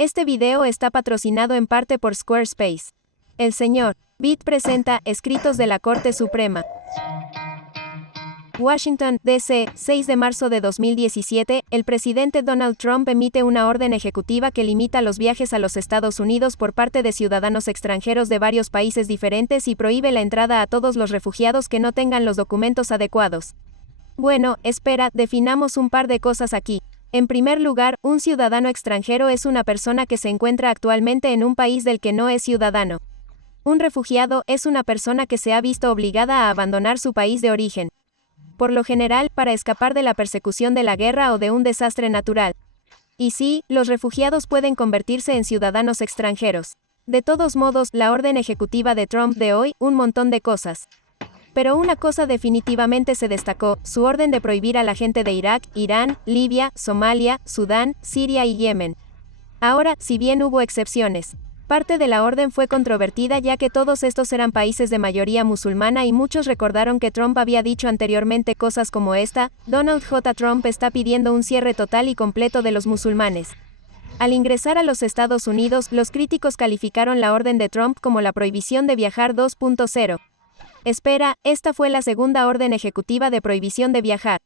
Este video está patrocinado en parte por Squarespace. El señor Bit presenta Escritos de la Corte Suprema. Washington, D.C., 6 de marzo de 2017, el presidente Donald Trump emite una orden ejecutiva que limita los viajes a los Estados Unidos por parte de ciudadanos extranjeros de varios países diferentes y prohíbe la entrada a todos los refugiados que no tengan los documentos adecuados. Bueno, espera, definamos un par de cosas aquí. En primer lugar, un ciudadano extranjero es una persona que se encuentra actualmente en un país del que no es ciudadano. Un refugiado es una persona que se ha visto obligada a abandonar su país de origen. Por lo general, para escapar de la persecución de la guerra o de un desastre natural. Y sí, los refugiados pueden convertirse en ciudadanos extranjeros. De todos modos, la orden ejecutiva de Trump de hoy, un montón de cosas. Pero una cosa definitivamente se destacó, su orden de prohibir a la gente de Irak, Irán, Libia, Somalia, Sudán, Siria y Yemen. Ahora, si bien hubo excepciones, parte de la orden fue controvertida ya que todos estos eran países de mayoría musulmana y muchos recordaron que Trump había dicho anteriormente cosas como esta: Donald J. Trump está pidiendo un cierre total y completo de los musulmanes. Al ingresar a los Estados Unidos, los críticos calificaron la orden de Trump como la prohibición de viajar 2.0. Espera, esta fue la segunda orden ejecutiva de prohibición de viajar.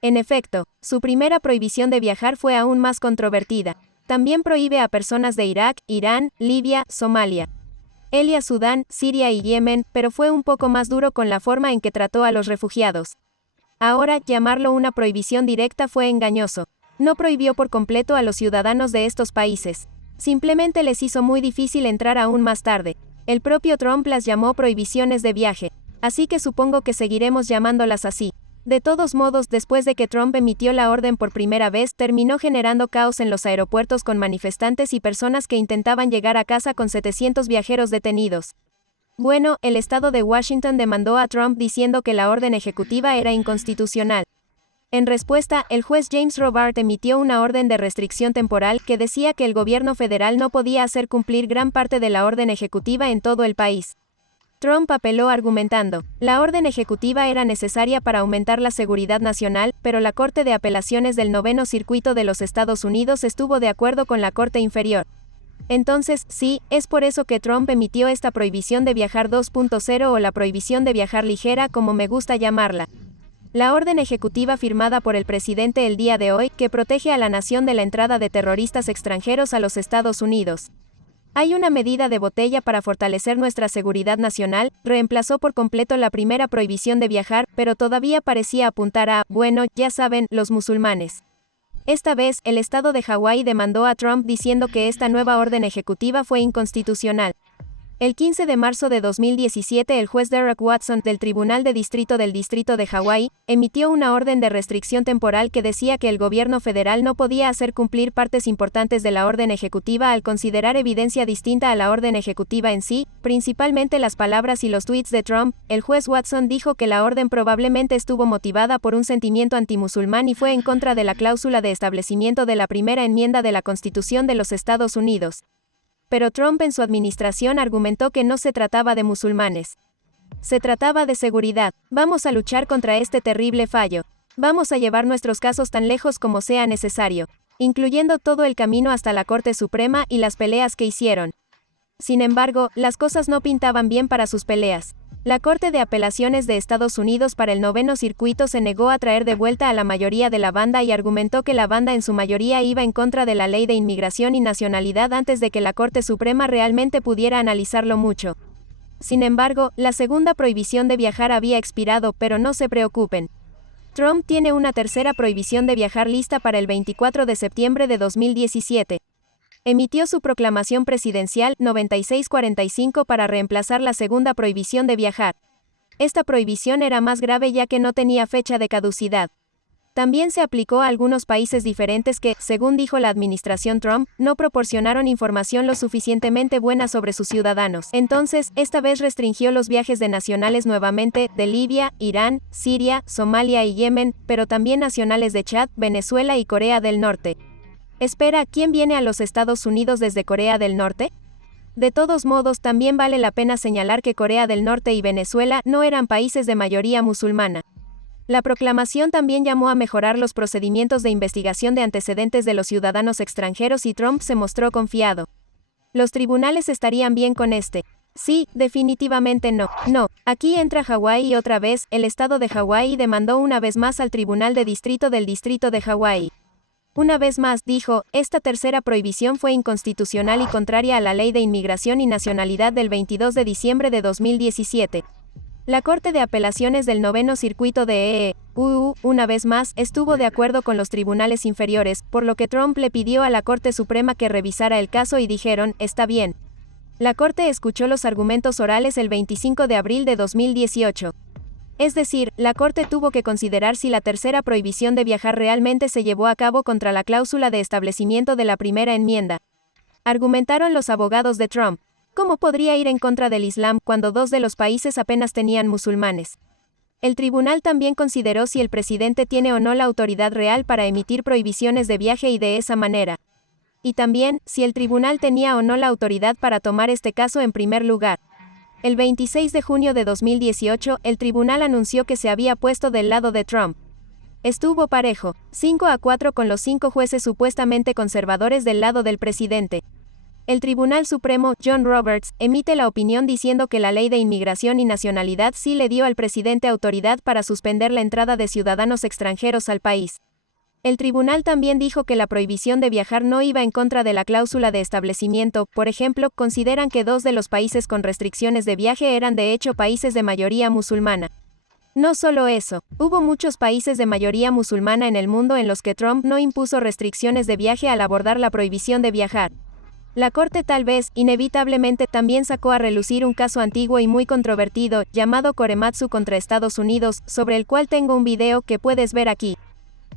En efecto, su primera prohibición de viajar fue aún más controvertida. También prohíbe a personas de Irak, Irán, Libia, Somalia, a Sudán, Siria y Yemen, pero fue un poco más duro con la forma en que trató a los refugiados. Ahora, llamarlo una prohibición directa fue engañoso. No prohibió por completo a los ciudadanos de estos países. Simplemente les hizo muy difícil entrar aún más tarde. El propio Trump las llamó prohibiciones de viaje. Así que supongo que seguiremos llamándolas así. De todos modos, después de que Trump emitió la orden por primera vez, terminó generando caos en los aeropuertos con manifestantes y personas que intentaban llegar a casa con 700 viajeros detenidos. Bueno, el estado de Washington demandó a Trump diciendo que la orden ejecutiva era inconstitucional. En respuesta, el juez James Robart emitió una orden de restricción temporal que decía que el gobierno federal no podía hacer cumplir gran parte de la orden ejecutiva en todo el país. Trump apeló argumentando, la orden ejecutiva era necesaria para aumentar la seguridad nacional, pero la Corte de Apelaciones del Noveno Circuito de los Estados Unidos estuvo de acuerdo con la Corte Inferior. Entonces, sí, es por eso que Trump emitió esta prohibición de viajar 2.0 o la prohibición de viajar ligera, como me gusta llamarla. La orden ejecutiva firmada por el presidente el día de hoy, que protege a la nación de la entrada de terroristas extranjeros a los Estados Unidos. Hay una medida de botella para fortalecer nuestra seguridad nacional, reemplazó por completo la primera prohibición de viajar, pero todavía parecía apuntar a, bueno, ya saben, los musulmanes. Esta vez, el estado de Hawái demandó a Trump diciendo que esta nueva orden ejecutiva fue inconstitucional. El 15 de marzo de 2017, el juez Derek Watson, del Tribunal de Distrito del Distrito de Hawái, emitió una orden de restricción temporal que decía que el gobierno federal no podía hacer cumplir partes importantes de la orden ejecutiva al considerar evidencia distinta a la orden ejecutiva en sí, principalmente las palabras y los tweets de Trump. El juez Watson dijo que la orden probablemente estuvo motivada por un sentimiento antimusulmán y fue en contra de la cláusula de establecimiento de la primera enmienda de la Constitución de los Estados Unidos. Pero Trump en su administración argumentó que no se trataba de musulmanes. Se trataba de seguridad. Vamos a luchar contra este terrible fallo. Vamos a llevar nuestros casos tan lejos como sea necesario, incluyendo todo el camino hasta la Corte Suprema y las peleas que hicieron. Sin embargo, las cosas no pintaban bien para sus peleas. La Corte de Apelaciones de Estados Unidos para el Noveno Circuito se negó a traer de vuelta a la mayoría de la banda y argumentó que la banda en su mayoría iba en contra de la Ley de Inmigración y Nacionalidad antes de que la Corte Suprema realmente pudiera analizarlo mucho. Sin embargo, la segunda prohibición de viajar había expirado, pero no se preocupen. Trump tiene una tercera prohibición de viajar lista para el 24 de septiembre de 2017. Emitió su proclamación presidencial 9645 para reemplazar la segunda prohibición de viajar. Esta prohibición era más grave ya que no tenía fecha de caducidad. También se aplicó a algunos países diferentes que, según dijo la administración Trump, no proporcionaron información lo suficientemente buena sobre sus ciudadanos. Entonces, esta vez restringió los viajes de nacionales nuevamente, de Libia, Irán, Siria, Somalia y Yemen, pero también nacionales de Chad, Venezuela y Corea del Norte. Espera, ¿quién viene a los Estados Unidos desde Corea del Norte? De todos modos, también vale la pena señalar que Corea del Norte y Venezuela no eran países de mayoría musulmana. La proclamación también llamó a mejorar los procedimientos de investigación de antecedentes de los ciudadanos extranjeros y Trump se mostró confiado. Los tribunales estarían bien con este. Sí, definitivamente no. No, aquí entra Hawái y otra vez, el estado de Hawái demandó una vez más al Tribunal de Distrito del Distrito de Hawái. Una vez más, dijo, esta tercera prohibición fue inconstitucional y contraria a la Ley de Inmigración y Nacionalidad del 22 de diciembre de 2017. La Corte de Apelaciones del Noveno Circuito de una vez más, estuvo de acuerdo con los tribunales inferiores, por lo que Trump le pidió a la Corte Suprema que revisara el caso y dijeron, está bien. La Corte escuchó los argumentos orales el 25 de abril de 2018. Es decir, la Corte tuvo que considerar si la tercera prohibición de viajar realmente se llevó a cabo contra la cláusula de establecimiento de la primera enmienda. Argumentaron los abogados de Trump. ¿Cómo podría ir en contra del Islam cuando dos de los países apenas tenían musulmanes? El tribunal también consideró si el presidente tiene o no la autoridad real para emitir prohibiciones de viaje y de esa manera. Y también, si el tribunal tenía o no la autoridad para tomar este caso en primer lugar. El 26 de junio de 2018, el tribunal anunció que se había puesto del lado de Trump. Estuvo parejo, 5-4 con los 5 jueces supuestamente conservadores del lado del presidente. El Tribunal Supremo, John Roberts, emite la opinión diciendo que la Ley de Inmigración y Nacionalidad sí le dio al presidente autoridad para suspender la entrada de ciudadanos extranjeros al país. El tribunal también dijo que la prohibición de viajar no iba en contra de la cláusula de establecimiento, por ejemplo, consideran que 2 de los países con restricciones de viaje eran de hecho países de mayoría musulmana. No solo eso, hubo muchos países de mayoría musulmana en el mundo en los que Trump no impuso restricciones de viaje al abordar la prohibición de viajar. La Corte tal vez, inevitablemente, también sacó a relucir un caso antiguo y muy controvertido, llamado Korematsu contra Estados Unidos, sobre el cual tengo un video que puedes ver aquí.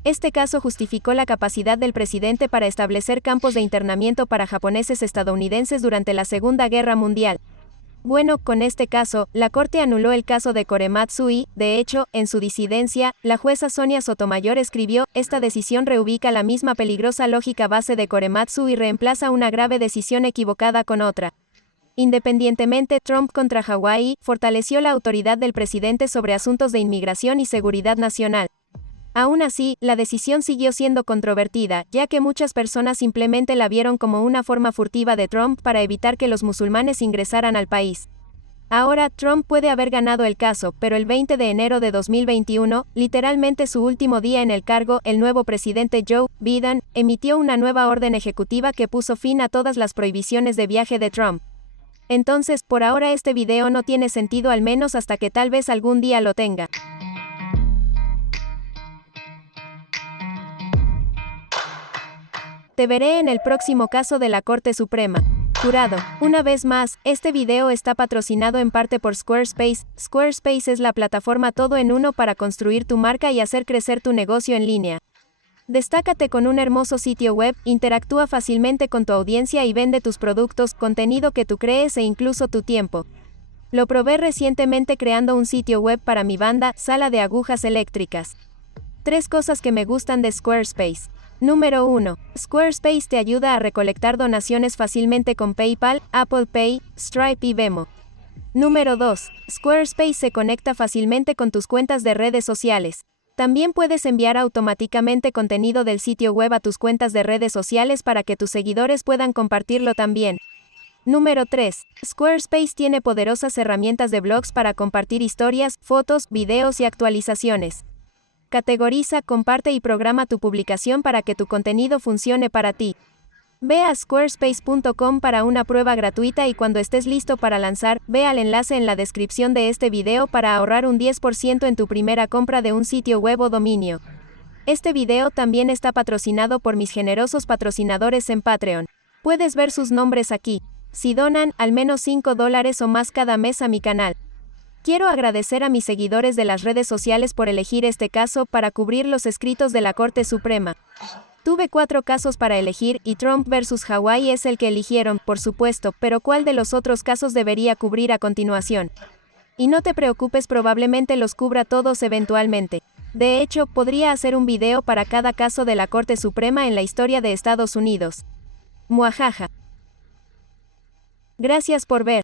Este caso justificó la capacidad del presidente para establecer campos de internamiento para japoneses estadounidenses durante la Segunda Guerra Mundial. Bueno, con este caso, la Corte anuló el caso de Korematsu y, de hecho, en su disidencia, la jueza Sonia Sotomayor escribió, esta decisión reubica la misma peligrosa lógica base de Korematsu y reemplaza una grave decisión equivocada con otra. Independientemente, Trump contra Hawái fortaleció la autoridad del presidente sobre asuntos de inmigración y seguridad nacional. Aún así, la decisión siguió siendo controvertida, ya que muchas personas simplemente la vieron como una forma furtiva de Trump para evitar que los musulmanes ingresaran al país. Ahora, Trump puede haber ganado el caso, pero el 20 de enero de 2021, literalmente su último día en el cargo, el nuevo presidente Joe Biden emitió una nueva orden ejecutiva que puso fin a todas las prohibiciones de viaje de Trump. Entonces, por ahora este video no tiene sentido, al menos hasta que tal vez algún día lo tenga. Te veré en el próximo caso de la Corte Suprema. Jurado. Una vez más, este video está patrocinado en parte por Squarespace. Squarespace es la plataforma todo en uno para construir tu marca y hacer crecer tu negocio en línea. Destácate con un hermoso sitio web, interactúa fácilmente con tu audiencia y vende tus productos, contenido que tú crees e incluso tu tiempo. Lo probé recientemente creando un sitio web para mi banda, Sala de Agujas Eléctricas. 3 cosas que me gustan de Squarespace. Número 1. Squarespace te ayuda a recolectar donaciones fácilmente con PayPal, Apple Pay, Stripe y Venmo. Número 2. Squarespace se conecta fácilmente con tus cuentas de redes sociales. También puedes enviar automáticamente contenido del sitio web a tus cuentas de redes sociales para que tus seguidores puedan compartirlo también. Número 3. Squarespace tiene poderosas herramientas de blogs para compartir historias, fotos, videos y actualizaciones. Categoriza, comparte y programa tu publicación para que tu contenido funcione para ti. Ve a squarespace.com para una prueba gratuita y cuando estés listo para lanzar, ve al enlace en la descripción de este video para ahorrar un 10% en tu primera compra de un sitio web o dominio. Este video también está patrocinado por mis generosos patrocinadores en Patreon. Puedes ver sus nombres aquí. Si donan al menos $5 o más cada mes a mi canal. Quiero agradecer a mis seguidores de las redes sociales por elegir este caso para cubrir los escritos de la Corte Suprema. Tuve 4 casos para elegir y Trump versus Hawái es el que eligieron, por supuesto, pero ¿cuál de los otros casos debería cubrir a continuación? Y no te preocupes, probablemente los cubra todos eventualmente. De hecho, podría hacer un video para cada caso de la Corte Suprema en la historia de Estados Unidos. Muajaja. Gracias por ver.